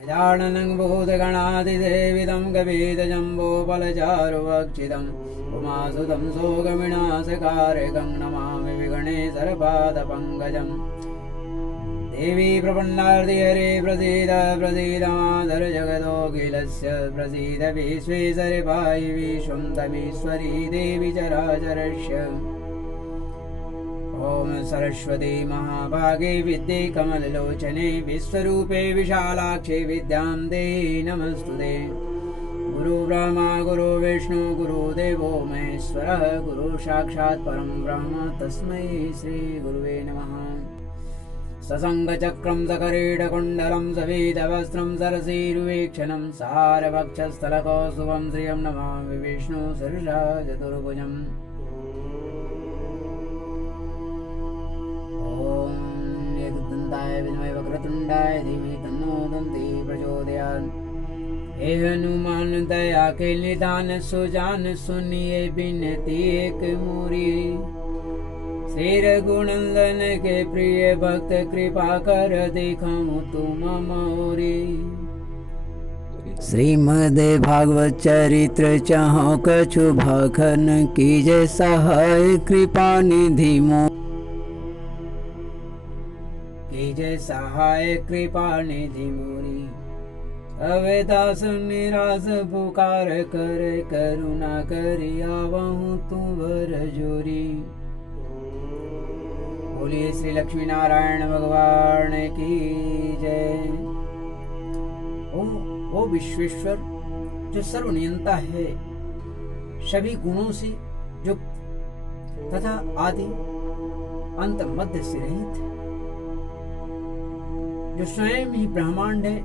गजाननं भूतगणाधिसेवितं गभीरजम्बोफलचारुभक्षितम् उमासुतं शोकविनाशकारकं नमामि विगणेशपादपङ्कजम्। देवी प्रपन्नार्ति हरे प्रसीद प्रसीद मातर जगदोऽखिलस्य प्रसीद विश्वेश्वरि पाहि विश्वं तमीश्वरी देवी चराचरस्य। ओम सरस्वती महाभागे विद्ये कमललोचने विश्वरूपे विशालाक्षे विद्यां देहि नमस्तुते। गुरु ब्रह्मा गुरु विष्णु गुरुदेवो महेश्वरः गुरु साक्षात् परं ब्रह्म तस्मै श्री गुरुवे नमः। ससङ्गचक्रं सकरीडकुण्डलं सफेदवस्त्रं सरसीरुवीक्षणं सारवक्षस्थलकौस्तुभं श्रियं नमामि विष्णु शिरसा चतुर्भुजम्। एकदन्ताय विद्महे वक्रतुण्डाय धीमहि तन्नो दन्ती प्रचोदयात्। हे हनुमान दया के निदान सुजान सुनिए बिनती एक मोरी। श्री रघुनंदन के प्रिय भक्त कृपा कर दिखाऊं तुम मोरी। श्रीमद् भागवत चरित्र चाहो कछु भाखन कीजे सहाय कृपा निधि मो कीजे सहाय कृपा निधि मोरी। अवेदास निराश पुकार कर करुणा करी आवहूं तुम वर जोरी। बोलिए श्री लक्ष्मी नारायण भगवान की जय। ओ विश्वेश्वर जो सर्वनियंता है, सभी गुणों से युक्त तथा आदि अंत मध्य से रहित, जो स्वयं ही ब्रह्मांड है,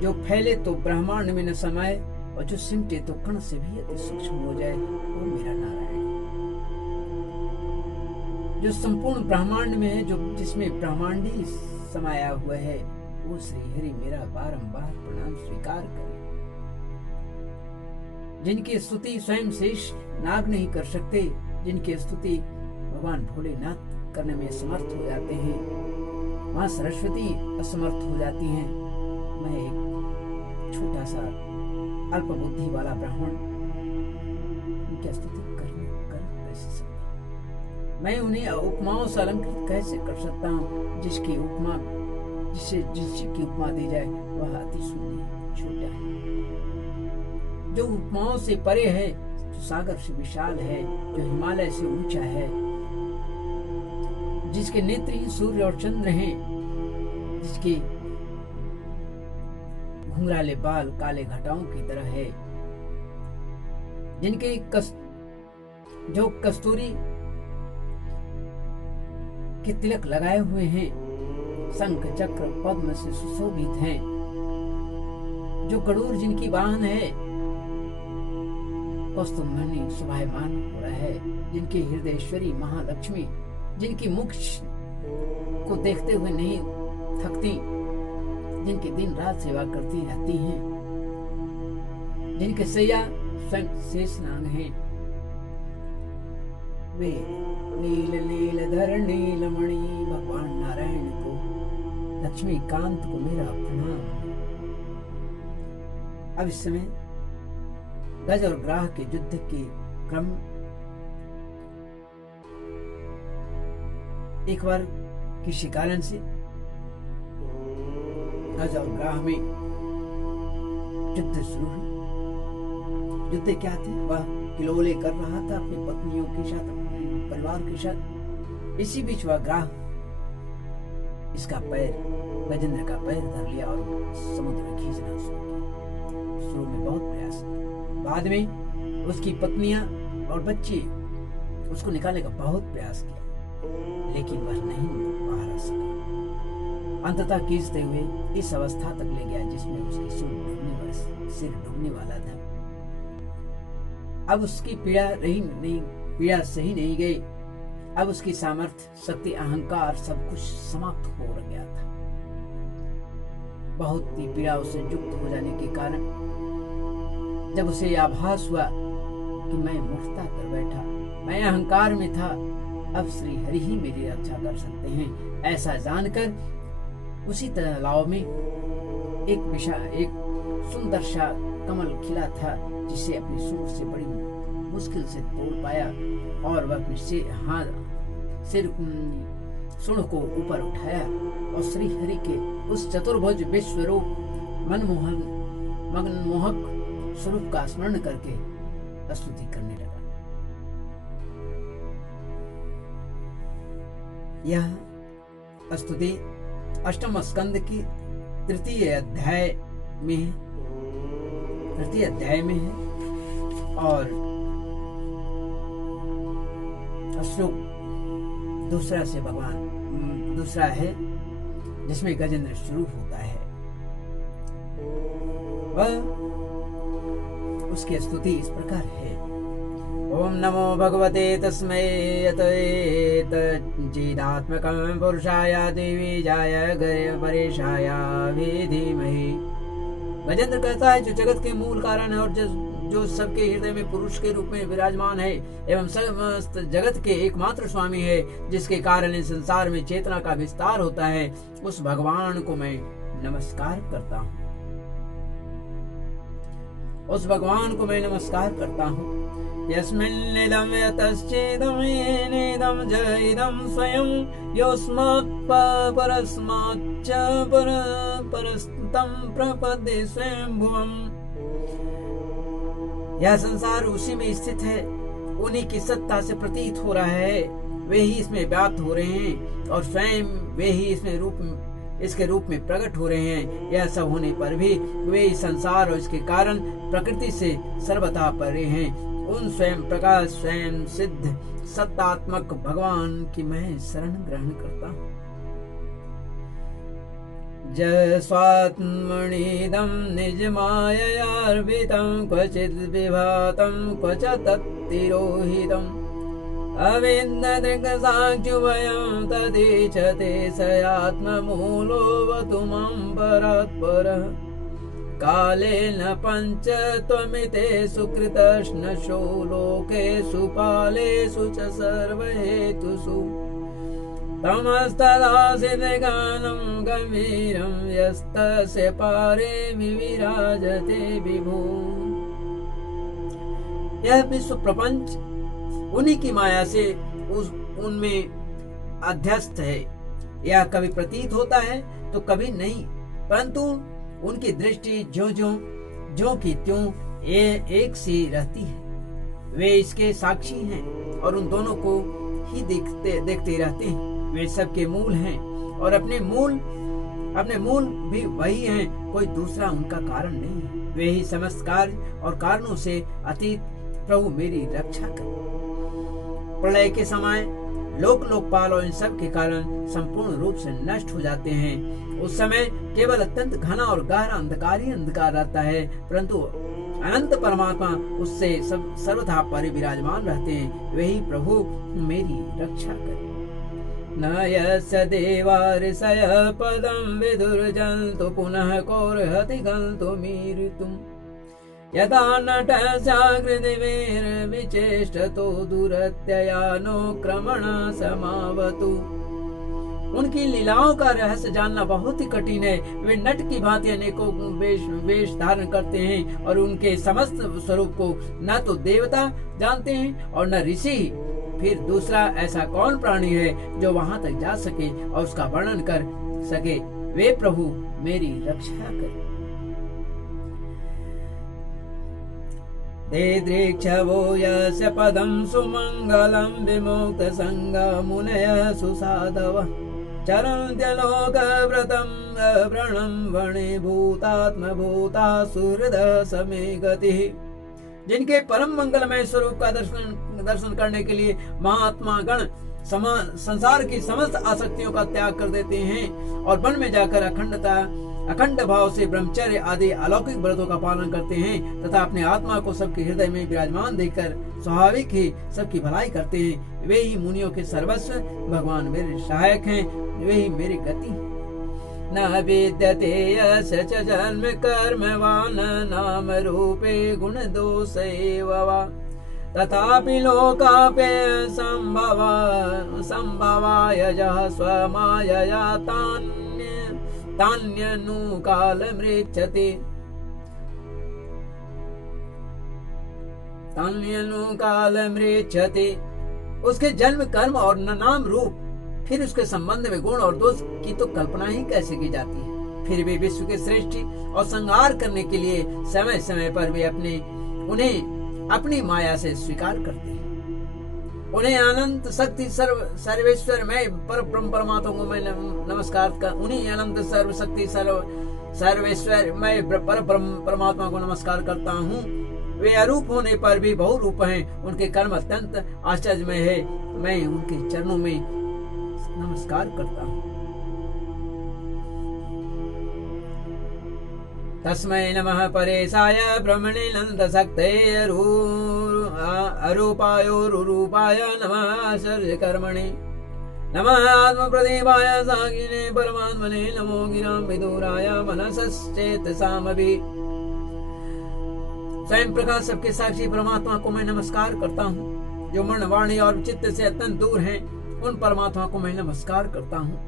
जो फैले तो ब्रह्मांड में न समाये और जो सिमटे तो कण से भी अति सूक्ष्म हो जाए, वो मेरा नारायण। जो संपूर्ण ब्रह्मांड में है, जो जिसमें ब्रह्मांड ही समाया हुआ है, वो श्री हरि मेरा बारंबार प्रणाम स्वीकार करे। जिनकी स्तुति स्वयं शेष नाग नहीं कर सकते, जिनकी स्तुति भगवान भोलेनाथ करने में समर्थ हो जाते हैं, वहां सरस्वती असमर्थ हो जाती हैं। मैं एक छोटा सा अल्प बुद्धि वाला ब्राह्मण उनकी स्तुति कर कैसे सकता? मैं उन्हें उपमाओं से अलंकृत कैसे कर सकता हूँ? जिसकी उपमा जिसकी उपमा दी जाए वह अति शून्य छोटा है, जो उपमाओं से परे है, जो सागर से विशाल है, जो हिमालय से ऊंचा है, जिसके नेत्र ही सूर्य और चंद्र हैं, जिसके घुंघराले बाल काले घटाओं की तरह है, जिनके जो कस्तूरी के तिलक लगाए हुए हैं, शंख चक्र पद्म से सुशोभित हैं, जो गरुड़ जिनकी वाहन है, कौस्तुभमणि शोभायमान हो रहा है, जिनकी हृदयेश्वरी महालक्ष्मी, जिनकी मुख को देखते हुए नहीं थकती, जिनकी दिन रात सेवा करती रहती हैं, जिनके सैया स्वयं शेषनाग हैं, वे नील नीलधर नीलमणि भगवान नारायण को, लक्ष्मीकांत को मेरा प्रणाम। अब इस समय गज और ग्राह के युद्ध के क्रम एक बार किसी कारण से गज और ग्राह में युद्ध शुरू हुआ। युद्ध क्या थे? वह किलोले कर रहा था अपनी पत्नियों के साथ, अपने परिवार के साथ। इसी बीच वह ग्राह इसका पैर, गजेंद्र का पैर धर लिया और समुद्र में खींचना शुरू किया। शुरू में बहुत प्रयास किया, बाद में उसकी पत्नियां और बच्चे उसको निकालने का बहुत प्रयास किया, लेकिन वह नहीं बाहर आ सका। अंततः खींचते हुए इस अवस्था तक ले गया जिसमें उसकी सिर डूबने वाला था। अब उसकी पीड़ा सही नहीं गई। अब उसकी सामर्थ्य, शक्ति, अहंकार सब कुछ समाप्त हो गया था। बहुत ही पीड़ा उसे युक्त हो जाने के कारण जब उसे आभास हुआ कि मैं मूर्खता कर बैठा, मैं अहंकार में था, अब श्री हरि ही मेरी रक्षा कर सकते हैं, ऐसा जानकर उसी तालाब में एक सुंदर सा कमल खिला था, जिसे अपनी सूंड से बड़ी मुश्किल से तोड़ पाया, और वह अपने सिर सूंड को ऊपर उठाया और श्री हरि के उस चतुर्भुज विश्वरूप मनमोहक स्वरूप का स्मरण करके स्तुति करने लगा। यह स्तुति अष्टम स्कंद की तृतीय अध्याय में है और श्लोक दूसरा है जिसमें गजेंद्र शुरू होता है। वह उसकी स्तुति इस प्रकार है। ओम नमो भगवते तस्मै चिदात्मकं पुरुषाय दिव्याय गणेशाय धीमहि। गजेंद्र कहता है, जो जगत के मूल कारण है और जो सबके हृदय में पुरुष के रूप में विराजमान है एवं समस्त जगत के एकमात्र स्वामी है, जिसके कारण इस संसार में चेतना का विस्तार होता है, उस भगवान को मैं नमस्कार करता हूँ। यस्मिन्निदं यतश्चेदं येनेदं जइदं स्वयं योऽस्मात् परस्माच्च परस्तं प्रपद्ये स्वयं भुवम्। यह संसार उसी में स्थित है, उन्हीं की सत्ता से प्रतीत हो रहा है, वे ही इसमें व्याप्त हो रहे हैं और स्वयं वे ही इसके रूप में प्रकट हो रहे हैं। यह सब होने पर भी वे इस संसार और इसके कारण प्रकृति से सर्वथा परे हैं। उन स्वयं प्रकाश स्वयं सिद्ध सत्तात्मक भगवान की मैं शरण ग्रहण करता हूँ। स्वात्मनिदं निज माययार्पितं क्वचित् विभातं क्वच तत्तिरोहितम् अविन्ददृक्साक्षिवयं तदीचते स आत्ममूलोऽवतु मां परात्परः। कालेन पञ्च त्वमिते सुकृतश्नशो लोकेषु पालेषु च सर्वहेतुषु तमस्तदासितगानं गम्भीरं यस्तस्य पारे विविराजते विभो। यह विश्व प्रपंच उन्हीं की माया से उनमें अध्यस्त है। यह कभी प्रतीत होता है तो कभी नहीं, परंतु उनकी दृष्टि ज्यों की त्यों एक सी रहती है। वे इसके साक्षी हैं और उन दोनों को ही देखते रहते हैं। वे सबके मूल हैं और अपने मूल भी वही हैं, कोई दूसरा उनका कारण नहीं है। वे ही समस्त कार्य और कारणों से अतीत प्रभु मेरी रक्षा कर। प्रलय के समय लोकपाल और इन सब के कारण संपूर्ण रूप से नष्ट हो जाते हैं। उस समय केवल अत्यंत घना और गहरा अंधकार ही अंधकार रहता है, परंतु अनंत परमात्मा उससे सर्वथा परे विराजमान रहते हैं। वही प्रभु मेरी रक्षा करे। न यस्य देवा ऋषयः पदं विदुर्जन्तु पुनः कौर्हति गन्तुमीरितुम् यदा नटः जागृतिर्विचेष्टतो दुरत्ययानुक्रमण समावतु। उनकी लीलाओं का रहस्य जानना बहुत ही कठिन है। वे नट की भांति अनेकों वेश धारण करते हैं और उनके समस्त स्वरूप को न तो देवता जानते हैं और न ऋषि। फिर दूसरा ऐसा कौन प्राणी है जो वहां तक जा सके और उसका वर्णन कर सके। वे प्रभु मेरी रक्षा करें। देदृक्षवो यस्य पदं सुमंगलं विमुक्त संगा मुनयः सुसाधवः चरन्त्यलोकव्रतं व्रणं वणीभूतात्मभूता सुहृदः समे गतिः। जिनके परम मंगलमय स्वरूप का दर्शन करने के लिए महात्मा गण संसार की समस्त आसक्तियों का त्याग कर देते हैं और वन में जाकर अखंड भाव से ब्रह्मचर्य आदि अलौकिक व्रतों का पालन करते हैं तथा अपने आत्मा को सबके हृदय में विराजमान देखकर स्वाभाविक ही सबकी भलाई करते हैं। वे ही मुनियों के सर्वस्व भगवान मेरे सहायक हैं, वे ही मेरी गति। न विद्यते यस्य च जन्म कर्मवान् नाम रूपे गुण दोष एव वा तथापि लोकाप्य संभवाय जः स्वमायया तान् तान्यनु कालमृच्छति तान्यनु कालमृच्छति। उसके जन्म कर्म और नाम रूप, फिर उसके संबंध में गुण और दोष की तो कल्पना ही कैसे की जाती है। फिर भी विश्व के सृष्टि और संहार करने के लिए समय समय पर वे उन्हें अपनी माया से स्वीकार करते हैं। उन्हें अनंत शक्ति सर्वेश्वर मैं पर ब्रह्म परमात्मा को मैं नमस्कार कर उन्हीं अनंत सर्व शक्ति सर्वेश्वर मैं पर ब्रह्म परमात्मा को नमस्कार करता हूँ। वे अरूप होने पर भी बहुरूप हैं। उनके कर्म अत्यंत आश्चर्यमय है। मैं उनके चरणों में नमस्कार करता हूँ। तस्मै नमः परेशाय ब्रह्मणे नंद शक्ते अरूपायोरुपाय नमः शरीरकर्मणे नमः आत्म प्रदीपाय सागिने परमात्मने नमो गिरां विदुराय मनसश्चेतसामभि। स्वयं प्रकाश सबके साक्षी परमात्मा को मैं नमस्कार करता हूँ। जो मन वाणी और चित्त से अत्यंत दूर हैं, उन परमात्मा को मैं नमस्कार करता हूँ।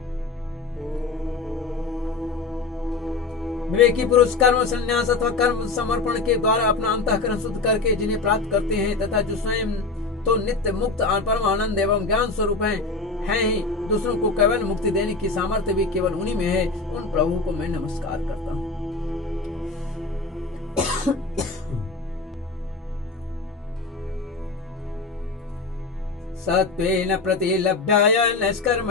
विवेकी पुरुष कर्म संन्यास अथवा कर्म समर्पण के द्वारा अपना अंतःकरण शुद्ध करके जिन्हें प्राप्त करते हैं तथा जो स्वयं तो नित्य मुक्त परम आनंद एवं ज्ञान स्वरूप हैं ही, दूसरों को केवल मुक्ति देने की सामर्थ्य भी केवल उन्हीं में है, उन प्रभु को मैं नमस्कार करता हूँ। सत्वेन प्रतिलभ्याय नष्कर्म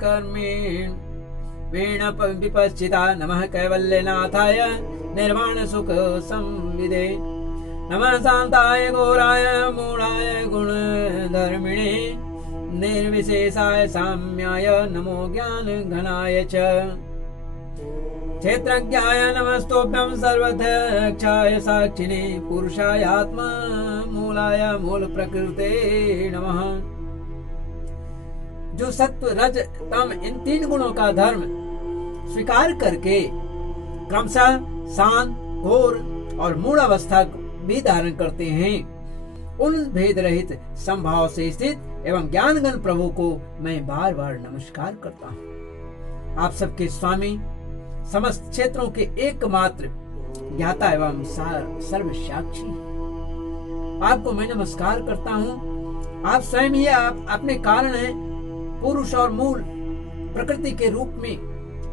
कर्मेण वीण विपश्चिता नमः कैवल्यनाथाय निर्वाण सुख संविदे नमः शांताय घोराय मूढ़ाय गुण धर्मिणे निर्विशेषाय साम्याय नमो ज्ञान घनाय च क्षेत्रज्ञाय नमस्तोभ्यं सर्वध्यक्षाय साक्षिणे पुरुषाय आत्मा मूलाय मूल प्रकृते नमः। जो सत्व रज तम इन तीन गुणों का धर्म स्वीकार करके क्रमशः शांत घोर और मूढ़ अवस्था भी धारण करते हैं, उन भेद रहित संभाव से स्थित एवं ज्ञानगण प्रभु को मैं बार बार नमस्कार करता हूँ। आप सबके स्वामी, समस्त क्षेत्रों के एकमात्र ज्ञाता एवं सर्वसाक्षी आपको मैं नमस्कार करता हूँ। आप स्वयं ही आप अपने कारण हैं, पुरुष और मूल प्रकृति के रूप में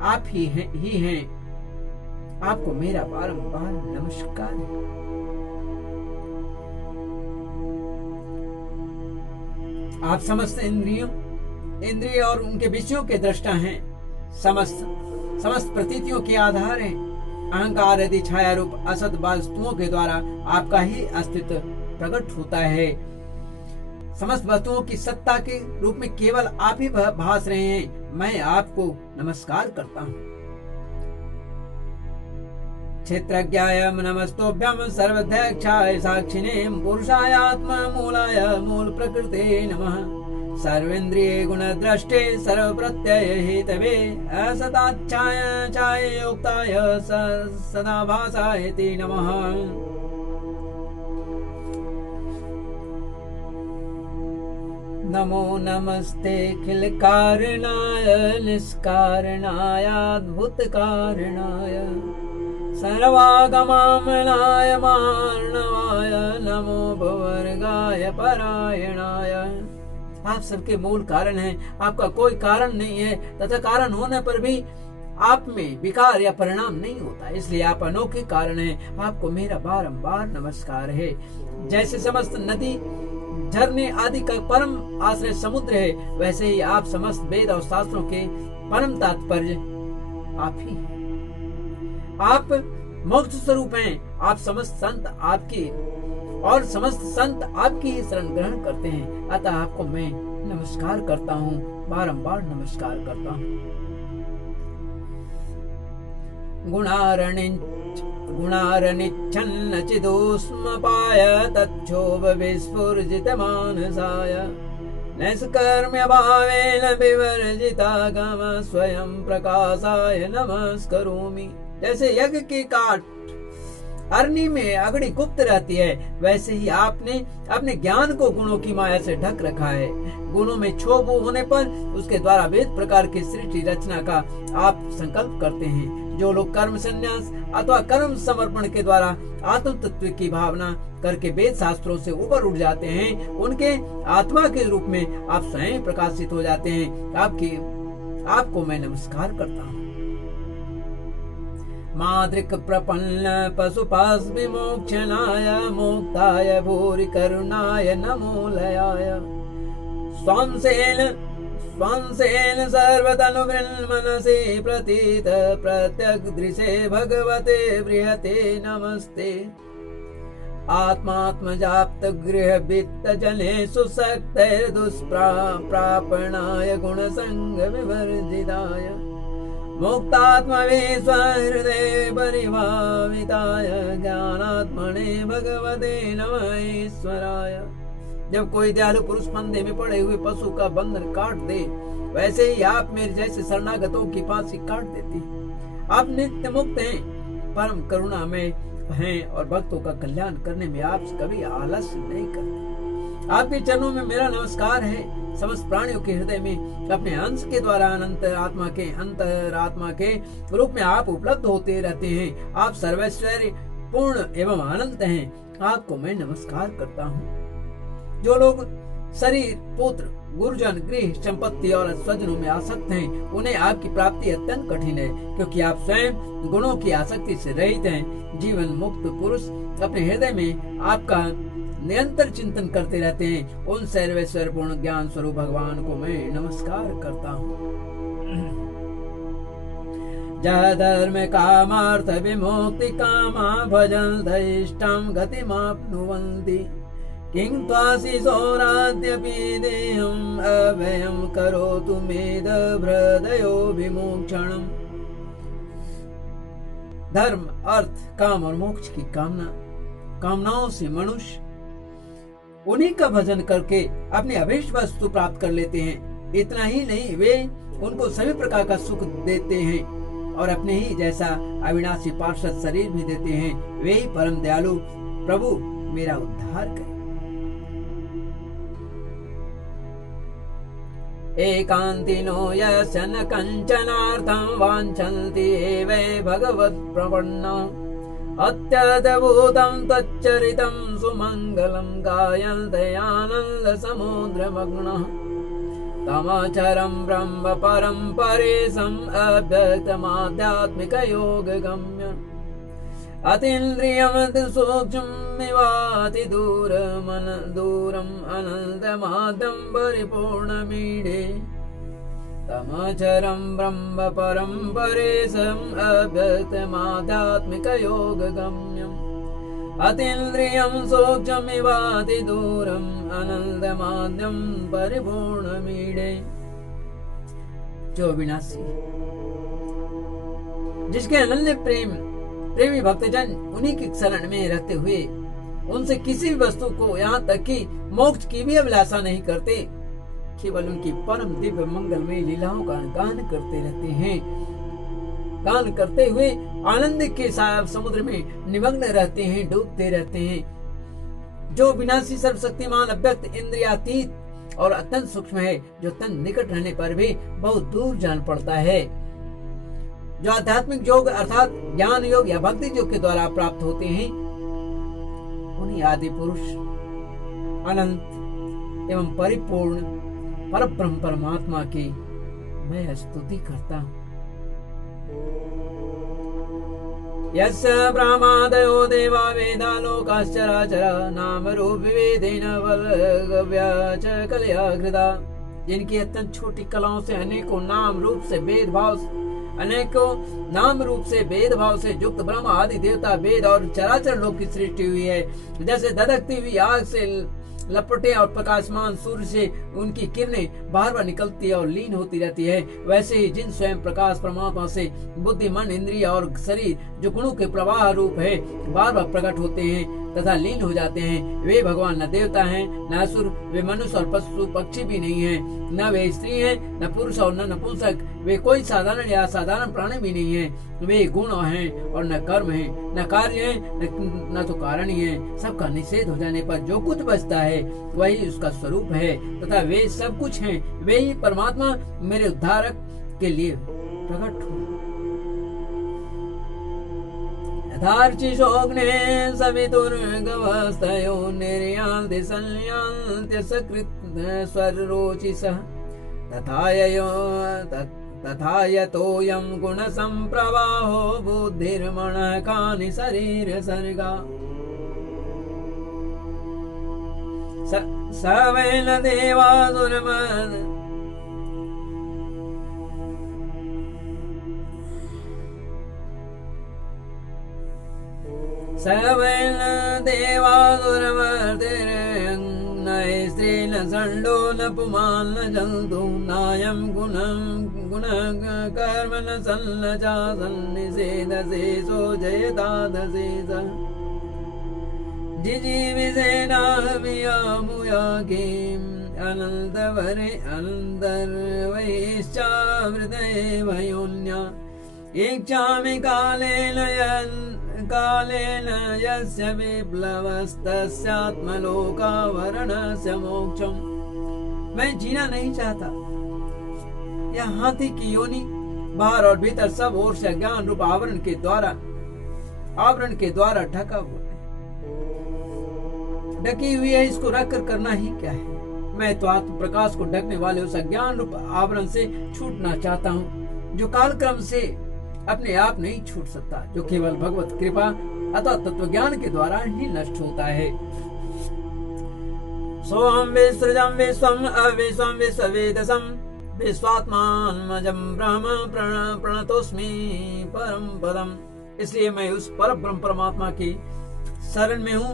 आप ही हैं। आपको मेरा बारंबार नमस्कार है। आप समस्त इंद्रिय और उनके विषयों के दृष्टा हैं। समस्त प्रतीतियों के आधार हैं। अहंकार यदि छाया रूप असत वस्तुओं के द्वारा आपका ही अस्तित्व प्रकट होता है। समस्त वस्तुओं की सत्ता के रूप में केवल आप ही भास रहे हैं। मैं आपको नमस्कार करता हूँ। क्षेत्रज्ञाय नमस्तोभ्यं सर्वध्यक्षाय साक्षिणे पुरुषाय आत्मा मूलाय मूल प्रकृते नमः। सर्वेन्द्रिय गुण द्रष्टे सर्व प्रत्यय हेतवे असदाच्छाय चाय योक्ताय सदा भासाय ते नमः। नमो नमस्ते खिल कारणाय निष्कारणाय अद्भुत कारणाय सर्वागमामनाय मार्णवाय नमो भवर्गाय परायणाय। आप सबके मूल कारण हैं। आपका कोई कारण नहीं है तथा कारण होने पर भी आप में विकार या परिणाम नहीं होता, इसलिए आप अनोखे कारण हैं। आपको मेरा बारंबार नमस्कार है। जैसे समस्त नदी झरने आदि का परम आश्रय समुद्र है, वैसे ही आप समस्त वेद और शास्त्रों के परम तात्पर्य आप ही हैं। आप मोक्ष स्वरूप हैं। आप समस्त संत आपकी ही शरण ग्रहण करते हैं। अतः आपको मैं नमस्कार करता हूँ, बारंबार नमस्कार करता हूँ। गुणारनिच्छन्न चिदोष्मपाय तच्छोभ विस्फुर्जित मानसाय नैष्कर्म्य भावेन विवर्जितागम स्वयं प्रकाशाय नमस्करोमि। जैसे यज्ञ की काट अरणी में अगड़ी गुप्त रहती है, वैसे ही आपने अपने ज्ञान को गुणों की माया से ढक रखा है। गुणों में क्षोभ होने पर उसके द्वारा वेद प्रकार की सृष्टि रचना का आप संकल्प करते हैं। जो लोग कर्म संन्यास अथवा कर्म समर्पण के द्वारा आत्म तत्व की भावना करके वेद शास्त्रों से ऊपर उठ जाते हैं, उनके आत्मा के रूप में आप स्वयं प्रकाशित हो जाते हैं। आपको मैं नमस्कार करता हूँ। माद्रिक प्रपन्न पशुपास विमोक्षणाय मोक्ताय भूरि करुणाय नमो लयाय। स्वांसेन सर्वतनुवृन्मनसि प्रतीत प्रत्यग्दृशे भगवते बृहते नमस्ते। आत्मात्मजाप्त गृह वित्त जले सुशक्तैर्दुष्प्रापणाय गुणसंग विवर्जिताय। मुक्तात्मविश्वहृदय परिभाविताय ज्ञानात्मने भगवते नमः ईश्वराय। जब कोई दयालु पुरुष फंदे में पड़े हुए पशु का बंधन काट दे, वैसे ही आप मेरे जैसे शरणागतों की फांसी काट देती हैं। आप नित्य मुक्त हैं, परम करुणा में हैं और भक्तों का कल्याण करने में आप कभी आलस्य नहीं करते। आपके चरणों में मेरा नमस्कार है। समस्त प्राणियों के हृदय में अपने अंश के द्वारा अंतरात्मा के रूप में आप उपलब्ध होते रहते हैं। आप सर्वैश्वर्य पूर्ण एवं अनंत हैं। आपको मैं नमस्कार करता हूँ। जो लोग शरीर, पुत्र, गुरुजन, गृह, संपत्ति और स्वजनों में आसक्त हैं, उन्हें आपकी प्राप्ति अत्यंत कठिन है, क्योंकि आप स्वयं गुणों की आसक्ति से रहित हैं। जीवन मुक्त पुरुष अपने हृदय में आपका निरंतर चिंतन करते रहते हैं। उन सर्वेश्वर पूर्ण ज्ञान स्वरूप भगवान को मैं नमस्कार करता हूँ। जय धर्म कामार्थ विमुक्ति कामा भजन्त इष्टं गतिमाप्नुवन्ति। किं त्वाशिशोराद्यपि देहम् अव्ययं करोतु मेदभृदयो विमोक्षणम्। धर्म, अर्थ, काम और मोक्ष की कामनाओं से मनुष्य उन्हीं का भजन करके अपनी अभीष्ट वस्तु प्राप्त कर लेते हैं। इतना ही नहीं, वे उनको सभी प्रकार का सुख देते हैं और अपने ही जैसा अविनाशी पार्षद शरीर भी देते हैं। वे ही परम दयालु प्रभु मेरा उद्धार करें। एकांतिनो यस्य न कंचनार्थं वाञ्छन्ति एवै भगवत्प्रपन्ना। अत्यद्भुतं तच्चरितं सुमङ्गलं गायन्ते आनन्दसमुद्रमग्नः। तमचरं ब्रह्म परं परेशम् अव्यक्तमाध्यात्मिकयोगगम्य। अतीन्द्रियं सूक्ष्ममिवाति दूरम् अनन्तमाद्यं परिपूर्णमीडे। तमचरं ब्रह्म परं परेशम् अव्यक्तमाध्यात्मिकयोगगम्यम्। अतीन्द्रियं सूक्ष्ममिवाति दूरम् अनन्तमाद्यं परिपूर्णमीडे। जो विनाशी, जिसके अनन्य प्रेमी भक्तजन उन्हीं की शरण में रहते हुए उनसे किसी भी वस्तु को, यहाँ तक कि मोक्ष की भी अभिलाषा नहीं करते, केवल उनकी परम दिव्य मंगलमय लीलाओं का गान करते रहते हैं। गान करते हुए आनंद के समुद्र में निमग्न रहते हैं, डूबते रहते हैं। जो विनाशी सर्वशक्तिमान अव्यक्त इंद्रियातीत और अत्यंत सूक्ष्म है, जो अत्यंत निकट रहने पर भी बहुत दूर जान पड़ता है। जो आध्यात्मिक योग अर्थात ज्ञान योग या भक्ति योग के द्वारा प्राप्त होते हैं, उन्हीं आदि पुरुष अनंत एवं परिपूर्ण परब्रह्म परमात्मा की मैं स्तुति करता हूँ। यस्य ब्रह्मादयो देवा वेदा लोकाश्चराचरा नाम रूप विवेदेन वर्गव्या च कलया हृदा। जिनकी अत्यंत छोटी कलाओं से अनेकों नाम रूप से भेदभाव से युक्त ब्रह्म आदि देवता वेद और चराचर लोक की सृष्टि हुई है। जैसे धधकती हुई आग से लपटे और प्रकाशमान सूर्य से उनकी किरणें बार बार निकलती है और लीन होती रहती है, वैसे ही जिन स्वयं प्रकाश परमात्मा से बुद्धि, मन, इंद्रिय और शरीर जो गुणों के प्रवाह रूप है बार बार प्रकट होते हैं तथा लीन हो जाते हैं, वे भगवान न देवता हैं न असुर, वे मनुष्य और पशु पक्षी भी नहीं है, न वे स्त्री हैं न पुरुष और न नपुंसक, वे कोई साधारण या असाधारण प्राणी भी नहीं है, वे गुण हैं और न कर्म है, न कार्य है न तो कारण ही है। सबका निषेध हो जाने पर जो कुछ बचता है वही उसका स्वरूप है तथा वे सब कुछ हैं, वे ही परमात्मा मेरे उद्धारक के लिए प्रकट हो। यथार्चिषोऽग्ने सवितुर्गवस्तयो निर्यान्ति संयान्ति सकृत् स्वरोचिषः तथा यतोऽयं गुणसम्प्रवाहो बुद्धिर्मनः कानि शरीरसर्गा स वै न देवासुरमन् सवैन देवासुरमर्तिर्न स्त्री न षण्डो न पुमान् न जन्तु नायं गुणकर्म न सन्नचा सन्निषेधशेषो जयतादशेष जिजीविषेणाभियामुया किम् अनन्तवरे अनन्तर्वैश्चावृतये वयोन्या इच्छामि कालेन यस्य विप्लवस्तस्यात्मलोकावरणस्य मोक्षम्। मैं जीना नहीं चाहता। यह हाथी की योनि बाहर और भीतर सब ओर से ज्ञान रूप आवरण के द्वारा ढका हुआ है, ढकी हुई है। इसको रख कर करना ही क्या है। मैं तो आत्म प्रकाश को ढकने वाले उस अज्ञान रूप आवरण से छूटना चाहता हूँ जो कालक्रम से अपने आप नहीं छूट सकता, जो केवल भगवत कृपा अथवा तत्व ज्ञान के द्वारा ही नष्ट होता है। सोहम विसृजम विश्वम अविश्वम विश्ववेदसम विश्वात्मानमजं ब्रह्म प्रणतोस्मि परम पदम। इसलिए मैं उस पर ब्रह्म परमात्मा की शरण में हूँ,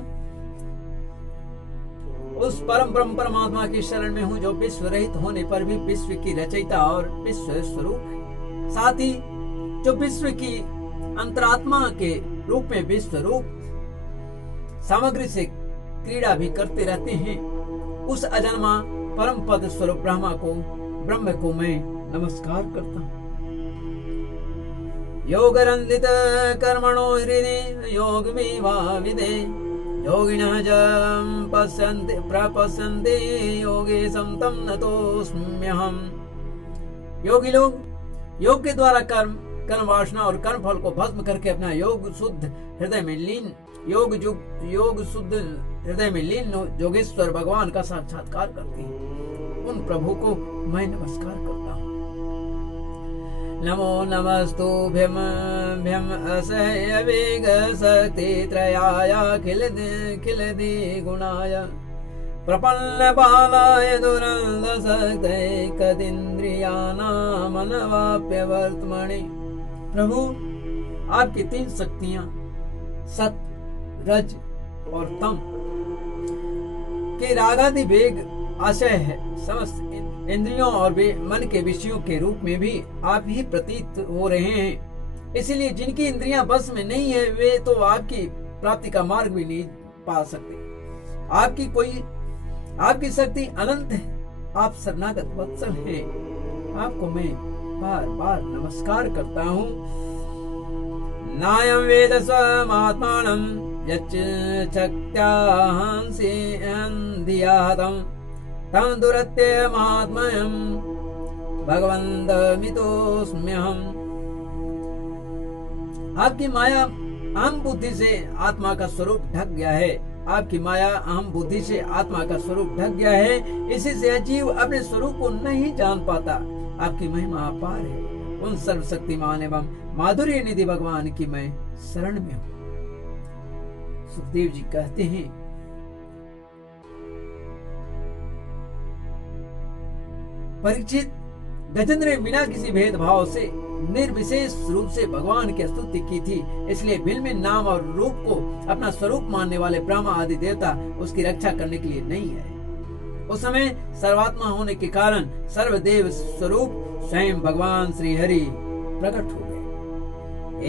उस परम ब्रह्म परमात्मा की शरण में हूँ जो विश्व रहित होने पर भी विश्व की रचयिता और विश्व स्वरूप है, साथ ही जो विश्व की अंतरात्मा के रूप में विश्व रूप सामग्री से क्रीड़ा भी करते रहते हैं। उस अजन्मा परम पद स्वरूप ब्रह्म को मैं नमस्कार करता हूँ। योग रंदित कर्मणो हृदि योग विभाविदे योगिनः जं प्रपश्यन्ते योगे समतं नतोऽस्म्यहम्। योगी लोग योग के द्वारा कर्म वासना और कर्म फल को भस्म करके अपना योग शुद्ध हृदय में लीन योगेश्वर भगवान का साक्षात्कार करते हैं। उन प्रभु को मैं नमस्कार करता हूँ। नमो नमस्तुभ्यं असह्य वेग शक्ति त्रयाय खिल गुणाय प्रपन्न बालाय दुरंद शक्तये कदिन्द्रियानामनवाप्य वर्तमणि। प्रभु, आपकी तीन शक्तियां सत, रज और तम के रागादि वेग आशय है, समस्त इंद्रियों और मन के विषयों के रूप में भी आप ही प्रतीत हो रहे हैं। इसलिए जिनकी इंद्रियां बस में नहीं है वे तो आपकी प्राप्ति का मार्ग भी नहीं पा सकते। आपकी शक्ति अनंत है, आप शरणागत वत्सल हैं। आपको मैं बार बार नमस्कार करता हूँ। नायं वेद स्वमात्मानं यच्च शक्त्याहंसि धियातं तं दुरत्य महात्म्यं भगवन्तमितोऽस्म्यहम्। आपकी माया अहम बुद्धि से आत्मा का स्वरूप ढक गया है। आपकी माया अहम बुद्धि से आत्मा का स्वरूप ढक गया है। इसी से जीव अपने स्वरूप को नहीं जान पाता। आपकी महिमा अपार है। उन सर्वशक्तिमान एवं माधुर्य निधि भगवान की मैं शरण में हूँ। सुखदेव जी कहते हैं, परीक्षित, गजेंद्र ने बिना किसी भेदभाव से निर्विशेष रूप से भगवान की स्तुति की थी, इसलिए भिन्न नाम और रूप को अपना स्वरूप मानने वाले ब्रह्मा आदि देवता उसकी रक्षा करने के लिए नहीं है। उस समय सर्वात्मा होने के कारण सर्वदेव स्वरूप स्वयं भगवान श्री हरि प्रकट हो गए।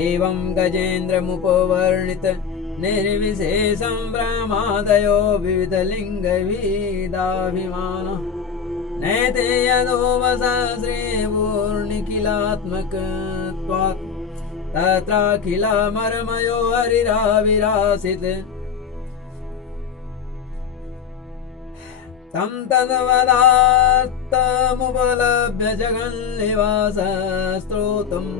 एवं गजेंद्र मुपवर्णित निर्विशेषं ब्रह्मादयो विविध लिंग विदाभिमान नैते यदोवसा श्रीपूर्णिखिलात्मकत्वात् तत्राखिलमर्मयो हरिराविरासित तं तद्वदात्तमुपलभ्य जगन्निवासस्तोत्रम्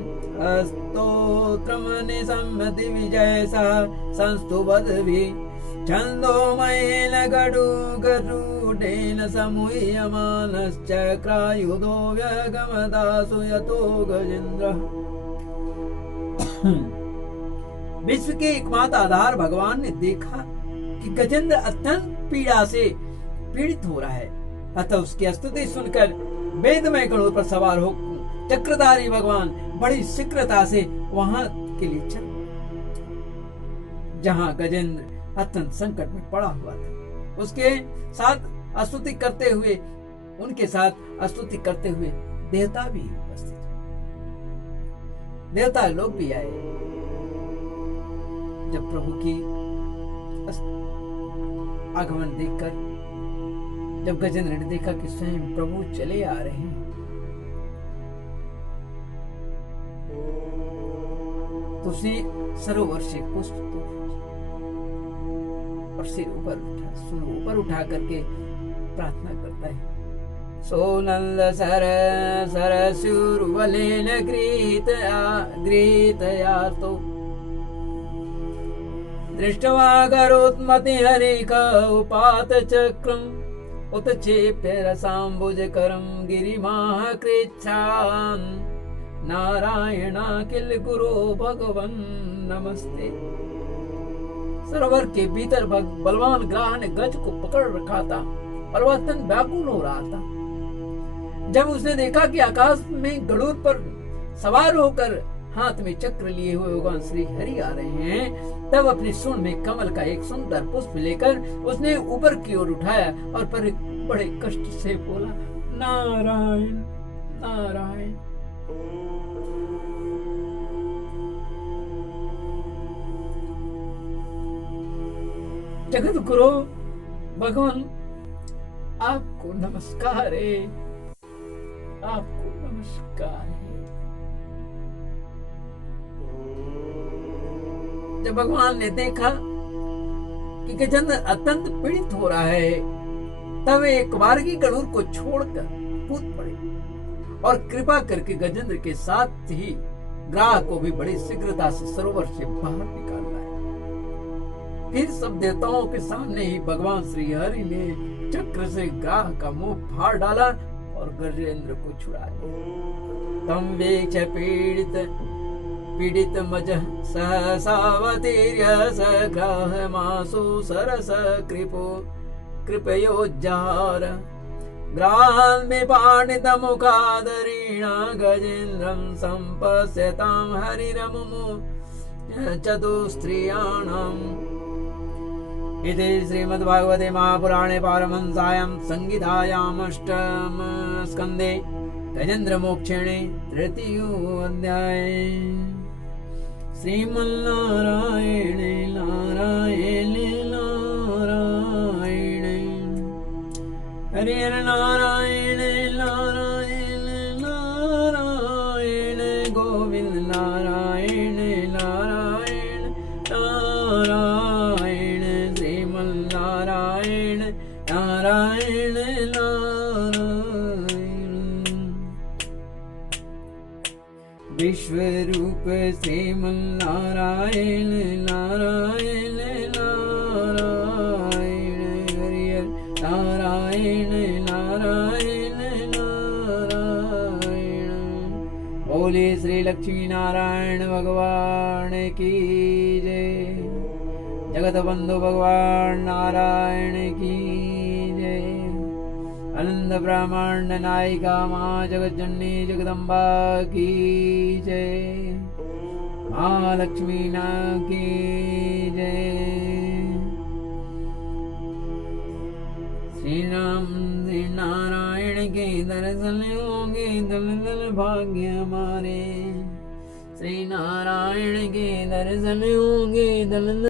स्तोत्रमनिसम्मति विजयसा संस्तुवद्भिः छन्दोमयेन गडुगरुडेन समूह्यमानश्चक्रायुधो व्यगमदासु यतो गजेन्द्रः। विश्व के एकमात्र आधार भगवान ने देखा कि गजेंद्र अत्यंत पीड़ा से पीड़ित हो रहा है, अतः उसकी स्तुति सुनकर वेदमय गरुड़ पर सवार हो चक्रधारी भगवान बड़ी शीघ्रता से वहां के लिए चल, जहां गजेंद्र अत्यंत संकट में पड़ा हुआ था। उसके साथ स्तुति करते हुए देवता भी उपस्थित, देवता लोग भी आए। जब प्रभु की आगमन देखकर जब गजेंद्र ने देखा कि स्वयं प्रभु चले आ रहे हैं, तो उसने सरोवर से पुष्प और सिर ऊपर उठा करके प्रार्थना करता है। सोनंद सर सरसूरवलेन गृहीतयातो दृष्ट्वा करोत्मति हरिक उपात चक्रम् उत्क्षेप्य रसाम्बुजकरं गिरिमाह कृच्छान् नारायणाखिल गुरो भगवन् नमस्ते। सरोवर के भीतर बलवान ग्राह ने गज को पकड़ रखा था और वह अत्यंत व्याकुल हो रहा था। जब उसने देखा कि आकाश में गरुड़ पर सवार होकर हाथ में चक्र लिए हुए भगवान श्री हरि आ रहे हैं, तब अपनी सूंड में कमल का एक सुंदर पुष्प लेकर उसने ऊपर की ओर उठाया और पर बड़े कष्ट से बोला, नारायण नारायण। जगत गुरु भगवान आपको नमस्कार है, आपको नमस्कार है। जब भगवान ने देखा कि गजेंद्र अत्यंत पीड़ित हो रहा है, तब एक बारगी गरुड़ को छोड़कर कूद पड़े और कृपा करके गजेंद्र के साथ ही ग्राह को भी बड़ी शीघ्रता से सरोवर से बाहर निकाल लाए। फिर सब देवताओं के सामने ही भगवान श्री हरि ने चक्र से ग्राह का मुंह फाड़ डाला और गजेंद्र को छुड़ा लिया। तम वेक्ष पीड़ित मज सहसावतीर्य सग्राहमासु सरस कृपयोज्जार ग्राहान् विपाणित मुखादरीणा गजेन्द्रं सम्पश्यतां हरिरमुमु चतुस्त्रियाणाम्। इति श्रीमद्भागवते महापुराणे पारमहंस्यां संहितायाम् अष्टम स्कन्धे गजेन्द्र मोक्षणे तृतीयोऽध्याये। श्रीमन्नारायण नारायण नारायण हरे नारायण नारायण नारायण गोविंद नारायण नारायण नारायण श्रीमन्नारायण नारायण नारायण। विश्वरूप श्रीमन्नारायण नारायण नारायण हरिहर नारायण नारायण नारायण। बोले श्री लक्ष्मी नारायण भगवान की जय। जगत बंधु भगवान नारायण की जय। आनंद ब्रह्मांड नायिका माँ जगज्जननी जगदम्बा की जय। महालक्ष्मी ना की जय। श्री राम श्री नारायण के दर्शन होंगे दल दल भाग्य हमारे। श्री नारायण के दर्शन होंगे दल दल